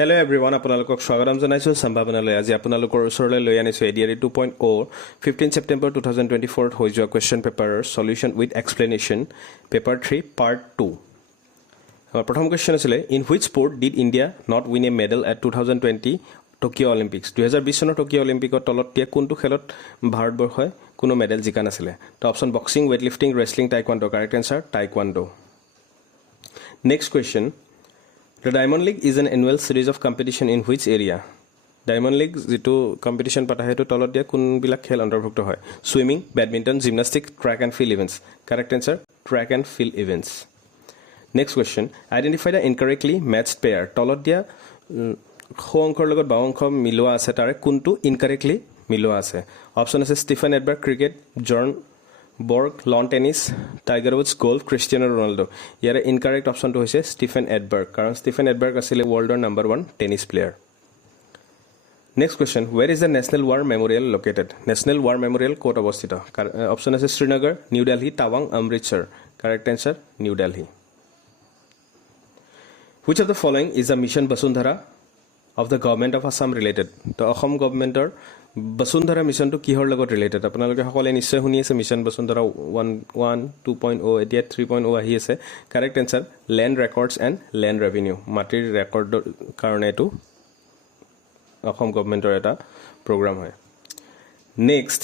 Hello everyone, আপোনালোকক স্বাগতম জনাইছো সম্ভাৱনালৈ আজি আপোনালোকৰ ওচৰলৈ লৈ আনিছো এডিআৰই 2.0 15 September 2024 হৈ যোৱা কোৱেশ্চন পেপাৰৰ solution with explanation paper 3 part 2 আমাৰ প্ৰথম কোৱেশ্চন আছিল in which sport did India not win A medal at 2020 Tokyo' Olympics 2020 চনৰ টকিঅ' অলিম্পিকত তলত দিয়া কোনটো খেলত ভাৰতবৰ্ষই কোনো মেডেল জিকা নাছিলে তো option boxing weight lifting wrestling taekwondo correct answer taekwondo next question The Diamond League is an annual series of competition in which area? Diamond League যেটো competition পাতা হেতু তলত দিয়া কোনবিলাক খেল অন্তৰ্ভুক্ত হয় swimming, badminton, gymnastics, track and field events. Correct answer track and field events. Next question, identify the incorrectly matched pair. তলত দিয়া খ অংকৰ লগত বাও অংক মিলোৱা আছে তাৰে কোনটো incorrectly মিলোৱা আছে অপচন আছে Stephen এডবাৰ্গ cricket John Borg lawn tennis Tiger Woods golf Cristiano Ronaldo ইয়াৰে ইনকাৰেক্ট অপচনটো হৈছে ষ্টিফেন এডবাৰ্গ কাৰণ ষ্টিফেন এডবাৰ্গ আছিল ৱৰ্ল্ডৰ number 1 tennis player next question where is the national war memorial located national war memorial ক'ত অৱস্থিত option আছে শ্ৰীনগৰ নিউ দিল্লী টাৱাং Amritsar correct answer New Delhi which of the following is the mission Vasundhara of the government of Assam related to Assam governmentor Basundhara mission to kihor logot related আপোনালোকে সকলে নিশ্চয় শুনি আছে mission বসুন্ধৰা 1 2.0 এতিয়া 3.0 আহি আছে correct answer land records and land revenue মাটিৰ ৰেকৰ্ডৰ কাৰণে এটো অসম গভৰ্ণমেণ্টৰ এটা প্ৰগ্ৰাম হয় next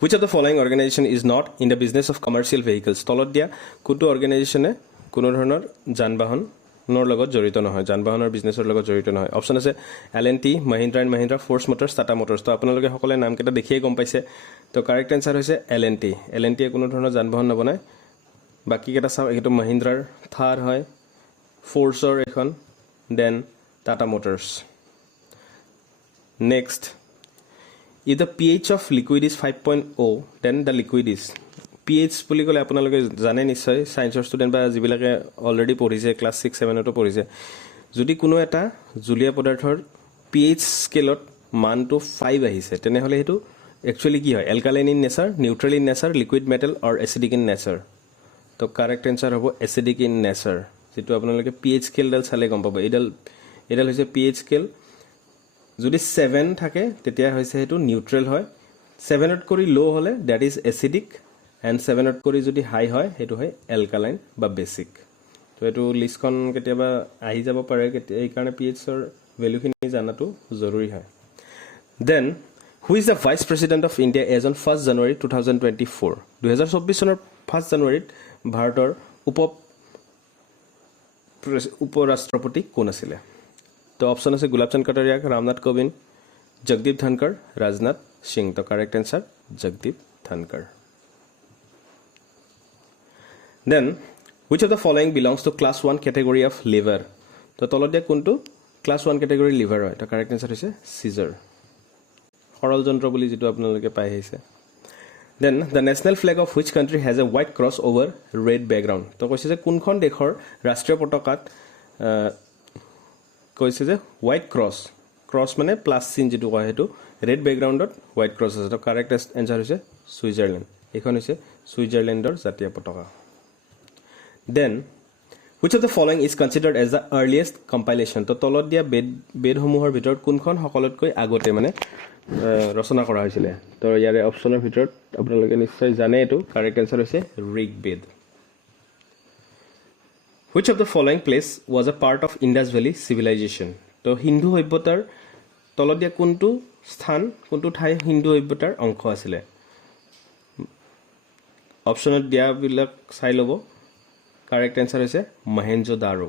which of the following organization is not in the business of commercial vehicles তলত দিয়া কোনটো অৰ্গেনাইজেচনে কোনো ধৰণৰ যান-বাহন নৰ লগত জড়িত নহয় যান-বাহনৰ বিজনেছৰ লগত জড়িত নহয় অপচন আছে L&T Mahindra and Mahindra force Motors Tata Motors তো আপোনালোকে সকলে নাম কেইটা দেখিয়ে গম পাইছে তো কাৰেক্ট আনসাৰ হৈছে এলএনটি এলএনটি কোনো ধৰণৰ যান-বাহন নবনায় বাকি কেইটা চাও এটো মহিন্দ্ৰাৰ থাৰ হয় ফোৰ্সৰ এখন then Tata motors next if the pH of liquid is 5.0 then the liquid is pH বুলি ক'লে আপোনালোকে জানে নিশ্চয় সায়েন্সৰ ষ্টুডেন্ট বা যিবিলাকে অলৰেডি পঢ়িছে ক্লাস 6 7 তো পঢ়িছে যদি কোনো এটা জুলীয়া পদাৰ্থৰ pH স্কেলত মানটো 5 আহিছে তেনেহলে হেতু একচুয়ালি কি হয় alkaline in nature neutral in nature liquid metal or acidic in nature তো কাৰেক্ট আনসাৰ হ'ব এসিডিক ইন নেচাৰ যেটো আপোনালোকে pH স্কেলডাল চালে গম পাব এডাল হৈছে pH স্কেল যদি 7 থাকে তেতিয়া হৈছে হেতু নিউট্ৰেল হয় 7 ত কৰি লো হলে দ্যাট ইজ এসিডিক and 7 ত কৰি যদি হাই হয় হেতু হয় এলকালাইন বা বেসিক তো এটো লিষ্টখন কেতিয়াবা আহি যাব পাৰে এই কাৰণে pH ৰ ভ্যালুখিনি জানাটো জৰুৰী হয় then who is the vice president of India as on 1st January 2024 2024 চনৰ 1st জানুৱাৰীত ভাৰতৰ উপৰাষ্ট্ৰপতি কোন আছিল তো অপচন আছে গুলাবচন্দ কটাৰিয়া ৰামনাথ কোবিন্দ জগদীপ ধনখৰ ৰাজনাথ সিং তো correct answer Jagdeep Dhankhar then which of the following belongs to class 1 category of liver তো তলত দিয়া কোনটো class 1 category liver হয় তো কাৰেক্ট আনসাৰ হৈছে সিজাৰ সৰল যন্ত্ৰ বুলি যেটো আপোনালোকে পাই আহিছে then the national flag of which country has a white cross over red background তো কৈছে যে কোনখন দেশৰ ৰাষ্ট্ৰীয় পতাকাত কৈছে যে white cross মানে প্লাস চিন যেটো কয় হেতু red backgroundত white cross আছে তো কাৰেক্ট আনসাৰ হৈছে সুইজাৰল্যান্ড এখন হৈছে সুইজাৰল্যান্ডৰ জাতীয় পতাকা then which of the following is considered as the earliest compilation তো তলত দিয়া বেদসমূহৰ ভিতৰত কোনখন সকলতকৈ আগতে মানে ৰচনা কৰা হৈছিল তো ইয়াৰে অপচনৰ ভিতৰত আপোনালোকে নিশ্চয় জানে এটো কাৰেক্ট আনসাৰ হৈছে Rigveda which of the following place was a part of Indus Valley civilization তো হিন্দু সভ্যতাৰ তলত দিয়া কোনটো স্থান কোনটো ঠাই হিন্দু সভ্যতাৰ অংশ আছিল অপচনত দিয়া বিলাক চাই লব কাৰেক্ট আনসাৰ হৈছে মহেঞ্জোদাৰো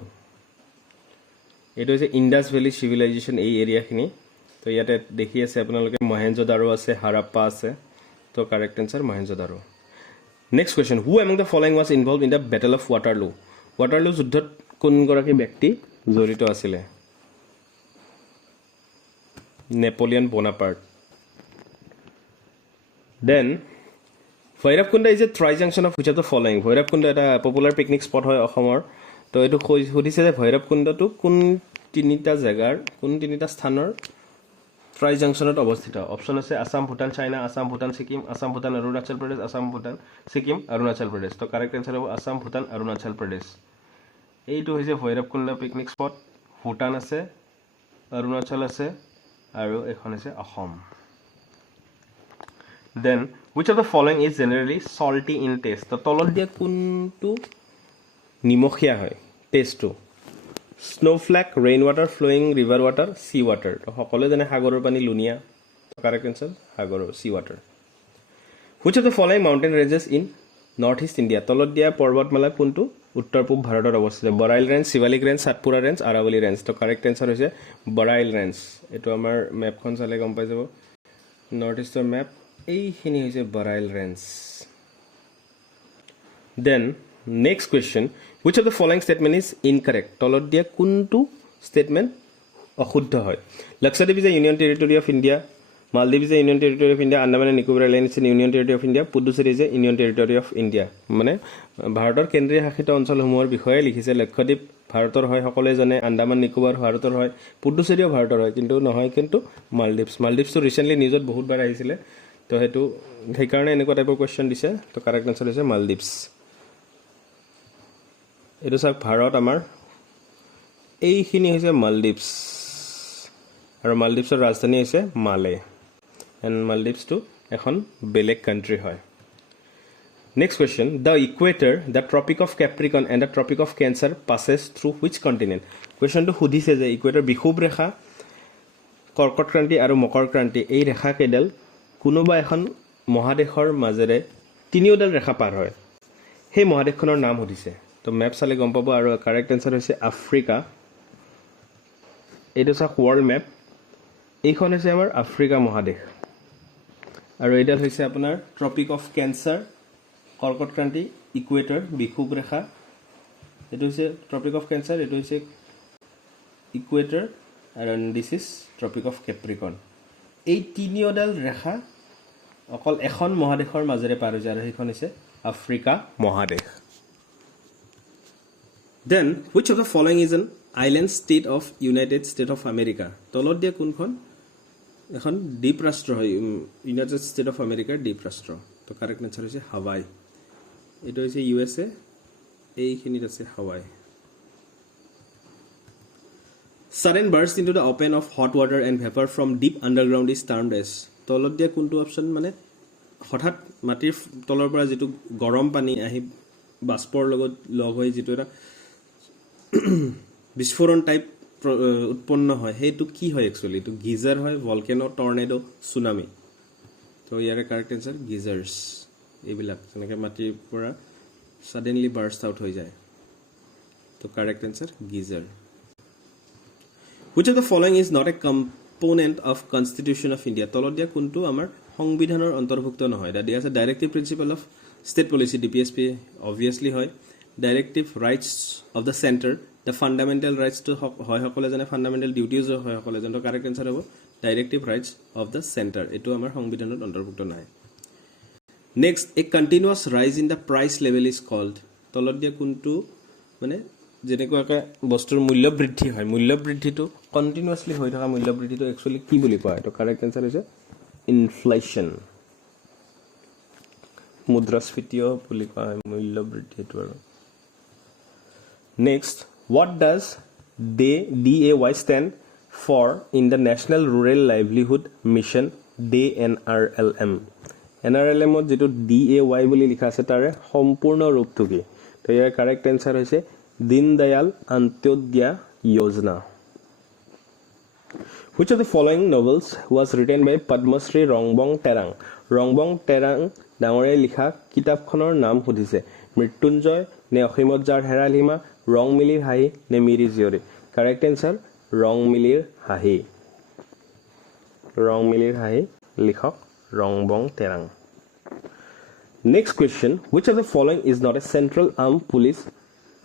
এটো হৈছে ইন্ডাস ভ্যালি সিভিলাইজেশন এই এৰিয়াখিনি তো ইয়াতে দেখি আছে আপোনালোকে মহেঞ্জোদাৰো আছে হাৰাপ্পা আছে তো correct answer Mohenjodaro next question who among the following was involved in the battle of Waterloo যুদ্ধত কোন গৰাকী ব্যক্তি জড়িত আছিল Napoleon Bonaparte then Bhairabkunda is a tri-junction of which of the following Bhairabkunda এটা পপুলাৰ পিকনিক স্পট হয় অসমৰ তো এটো সুধিছে যে ভৈৰৱকুণ্ডটো কোন তিনিটা জাগাৰ কোন তিনিটা স্থানৰ ট্ৰাই জাংশনত অৱস্থিত অপচন আছে আসাম ভুটান চাইনা আসাম ভুটান সিকিম আসাম ভুটান অৰুণাচল প্ৰদেশ আসাম ভুটান সিকিম অৰুণাচল প্ৰদেশ তো কাৰেক্ট আনসাৰ হ'ব আসাম ভুটান অৰুণাচল প্ৰদেশ এইটো হৈছে ভৈৰৱকুণ্ড পিকনিক স্পট ভূটান আছে অৰুণাচল আছে আৰু এখন আছে Assam then which of the following is generally salty in taste তো তলত দিয়া কোনটো নিমখীয়া হয় টেষ্টটো snowflake rain water flowing river water sea water তো সকলোৱে জানে সাগৰৰ পানী লুনিয়া কাৰেক্ট আনসাৰ সাগৰৰ sea water which of the following mountain ranges in north east India তলত দিয়া পৰ্বতমালা কোনটো উত্তৰ পূব ভাৰতত অৱস্থিত Barail range Shivalik range Satpura range Aravalli range তো কাৰেক্ট আনসাৰ হৈছে বৰাইল ৰেঞ্জ এইটো আমাৰ মেপখন চালে গম পাই যাব নৰ্থ ইষ্টৰ মেপ এইখিনি হৈছে Barail range then next question which of the following statement is incorrect তলত দিয়া কোনটো ষ্টেটমেণ্ট অশুদ্ধ হয় Lakshadweep is a union territory of India Maldives is a union territory of India Andaman and Nicobar island is a union territory of India Puducherry is a union territory of India মানে ভাৰতৰ কেন্দ্ৰীয় শাসিত অঞ্চলসমূহৰ বিষয়ে লিখিছে লক্ষদ্বীপ ভাৰতৰ হয় সকলোৱে জানে আন্দামান নিকোবৰ ভাৰতৰ হয় পুডুচেৰীও ভাৰতৰ হয় কিন্তু নহয় কিন্তু মালদ্বীপছটো ৰিচেণ্টলি নিউজত বহুতবাৰ আহিছিলে তো সেইটো সেইকাৰণে এনেকুৱা টাইপৰ কুৱেশ্যন দিছে তো কাৰেক্ট আনসাৰ হৈছে মালদ্বীপছ এইটো চাওক ভাৰত আমাৰ এইখিনি হৈছে মালদ্বীপছ আৰু মালদ্বীপছৰ ৰাজধানী হৈছে মালে এণ্ড মালদ্বীপছটো এখন বেলেগ কাণ্ট্ৰি হয় next question the equator the tropic of Capricorn and the tropic of Cancer passes through which continent কুৱেশ্যনটো সুধিছে যে ইকুৱেটৰ বিষুৱ ৰেখা কৰ্কট ক্ৰান্তি আৰু মকৰ ক্ৰান্তি এই ৰেখাকেইডাল কোনোবা এখন মহাদেশৰ মাজেৰে তিনিওডাল ৰেখা পাৰ হয় সেই মহাদেশখনৰ নাম সুধিছে তো মেপ চালে গম পাব আৰু কাৰেক্ট আনসাৰ হৈছে আফ্ৰিকা এইটো চাওক ৱৰ্ল্ড মেপ এইখন হৈছে আমাৰ আফ্ৰিকা মহাদেশ আৰু এইডাল হৈছে আপোনাৰ ট্ৰপিক অফ কেঞ্চাৰ কৰ্কট ক্ৰান্তি ইকুৱেটৰ বিষুৱ ৰেখা এইটো হৈছে ট্ৰপিক অফ কেঞ্চাৰ এইটো হৈছে ইকুৱেটৰ আৰু দিছ ইজ ট্ৰপিক অফ কেপ্ৰিকন এই তিনিওডাল ৰেখা অকল এখন মহাদেশৰ মাজেৰে পাৰ হৈ যায় আৰু সেইখন হৈছে আফ্ৰিকা মহাদেশ then which of the following is an island state of United States of America তলত দিয়া কোনখন এখন দ্বীপ ৰাষ্ট্ৰ হয় ইউনাইটেড ষ্টেট অফ আমেৰিকাৰ দ্বীপ ৰাষ্ট্ৰ তো কাৰেক্ট আনসাৰ হৈছে হাৱাই এইটো হৈছে USA এইখিনিত আছে হাৱাই sudden burst into the open of hot water and vapor from deep underground is termed as তলত দিয়া কোনটো অপশ্যন মানে হঠাৎ মাটিৰ তলৰ পৰা যেটো গৰম পানী আহি বাষ্পৰ লগত লগ হৈ যেটো এটা বিস্ফোৰণ টাইপ উৎপন্ন হয় হেতু কি হয় একচুয়ালি তো গিজাৰ হয় ভলকেনো টৰ্নেডো সুনামি তো ইয়াৰে কাৰেক্ট আনসাৰ গিজাৰ্স এইবিলাক যেনেকৈ মাটিৰ পৰা সাডেনলি বাৰ্ষ্ট আউট হৈ যায় তো correct answer geyser which of the following is not a component of constitution of India তলত দিয়া কোনটো আমাৰ সংবিধানৰ অন্তৰ্ভুক্ত নহয় that is a directive principle of state policy DPSP obviously হয় directive rights of the center the fundamental rights to হয় সকলে জানে fundamental duties হয় সকলে জানে কারেক্ট आंसर হ'ব directive rights of the center এটো আমাৰ সংবিধানত অন্তৰ্ভুক্ত নাই next a continuous rise in the price level is called তলত দিয়া কোনটো মানে যেনেকৈ বস্তুৰ মূল্য বৃদ্ধি হয় মূল্য বৃদ্ধিটো কন্টিনিউয়াসলি হৈ থকা মূল্য বৃদ্ধিটো একচুয়ালি কি বুলি কয় তো কারেক্ট आंसर হৈছে ইনফ্লেশন মুদ্ৰাস্ফীতিও বুলি কয় মূল্য বৃদ্ধিটো আৰু next what does DAY stand for in the National Rural Livelihood Mission NRLM ত যেটো DAY বুলি লিখা আছে তাৰে সম্পূৰ্ণ ৰূপটো কি তো ইয়াৰ কারেক্ট आंसर হৈছে দীন দয়াল অন্ত্যোদয়া যোজনা which of the following novels was written by Padma Shri Rongbong Terang ডাঙৰে লিখা কিতাপখনৰ নাম সুধিছে মৃত্যুঞ্জয় নে অসীমত যাৰ হেৰাল সীমা ৰং মিলিৰ হাঁহি নে মিৰি জীয়ৰী কাৰেক্ট আনসাৰ ৰং মিলিৰ হাঁহি লিখক Rongbong Terang next question which of the following is not a central armed police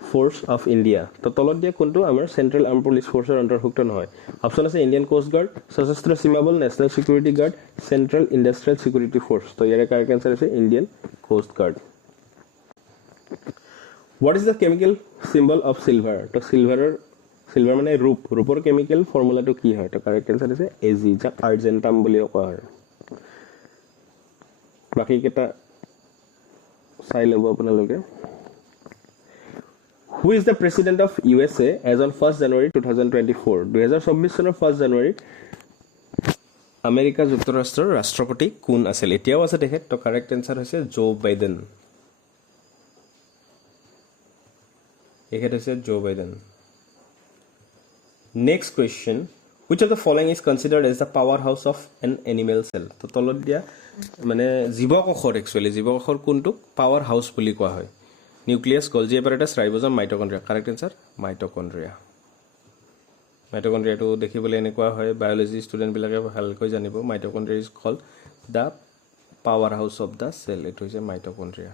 force of India তো তলত দিয়া কোনটো আমাৰ সেন্ট্ৰাল আৰ্ম পুলিশ ফোৰ্সৰ অন্তৰ্ভুক্ত নহয় অপচন আছে Indian Coast Guard Sashastra Seema Bal National Security Guard Central Industrial Security Force তো ইয়াৰ কারেক্ট आंसर আছে Indian Coast Guard what is the chemical symbol of silver তো silver মানে ৰূপৰ কেমিক্যাল ফৰ্মুলাটো কি হয় তো কাৰেক্ট आंसर আছে Ag যাক আৰ্জেন্টাম বুলি কোৱা হয় বাকি কেটা চাই লব আপোনালোকে Who is the president of USA as on 1st January 2024? 2024 চনৰ 1st January আমেৰিকা যুক্তৰাষ্ট্ৰৰ ৰাষ্ট্ৰপতি কোন আছিল? এতিয়াও আছে তেখেত। তো কাৰেক্ট এনসাৰ হৈছে জো বাইডেন। এখেত হৈছে Joe Biden. Next question, which of the following is considered as the powerhouse of an animal cell? তো তলত দিয়া মানে জীৱকোষৰ একচুৱেলি জীৱকোষৰ কোনটোক পাৱাৰ হাউচ বুলি কোৱা হয়? Nucleus, Golgi apparatus, ribosome, mitochondria. Correct answer mitochondria. মাইটকণ্ড্ৰিয়াটো দেখিবলৈ এনেকুৱা হয়, বায়'লজি ষ্টুডেণ্টবিলাকে ভালকৈ জানিব। Mitochondria is called the power house of the cell. এইটো হৈছে mitochondria.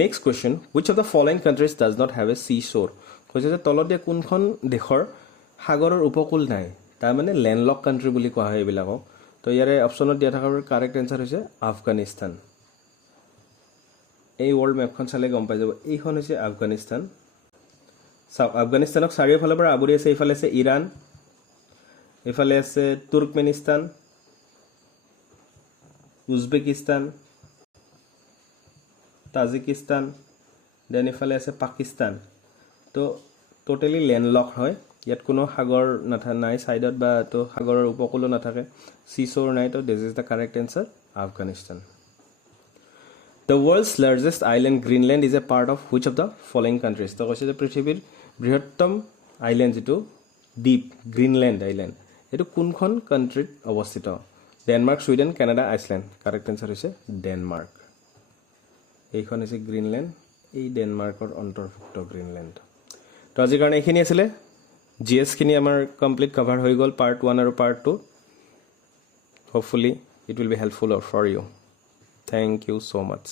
Next question, which of the following countries does not have a sea shore? কৈছে যে তলত দিয়া কোনখন দেশৰ সাগৰৰ উপকূল নাই? তাৰমানে লেণ্ডলক কাণ্ট্ৰি বুলি কোৱা হয় এইবিলাকক। তো ইয়াৰে অপশ্যনত দিয়া থকাৰ কাৰেক্ট এনসাৰ হৈছে আফগানিস্তান। এই ৱৰ্ল্ড মেপখন চালে গম পাই যাব, এইখন হৈছে আফগানিস্তান। চাওক, আফগানিস্তানক চাৰিওফালৰ পৰা আৱৰি আছে। এইফালে আছে ইৰাণ, এইফালে আছে তুৰ্কমেনিস্তান, উজবেকিস্তান, তাজিকিস্তান, দেন ইফালে আছে পাকিস্তান। তো টোটেলি লেণ্ডলক হয়, ইয়াত কোনো সাগৰ নাই ছাইডত, বা তো সাগৰৰ উপকূলো নাথাকে, চি শ্ব'ৰ নাই। তো this is the correct answer Afghanistan. The world's largest island Greenland is a part of which of the following countries? তো কৈছে যে পৃথিৱীৰ বৃহত্তম আইলেণ্ড যিটো দ্বীপ গ্ৰীণলেণ্ড আইলেণ্ড, এইটো কোনখন কাণ্ট্ৰিত অৱস্থিত? Denmark, Sweden, Canada, Iceland. Correct answer হৈছে ডেনমাৰ্ক। এইখন হৈছে গ্ৰীণলেণ্ড, এই ডেনমাৰ্কৰ অন্তৰ্ভুক্ত গ্ৰীণলেণ্ড। তো আজিৰ কাৰণে এইখিনি আছিলে। জিএছখিনি আমাৰ কমপ্লিট কভাৰ হৈ গ'ল, পাৰ্ট 1 আৰু part 2। Hopefully it will be helpful for you. Thank you so much.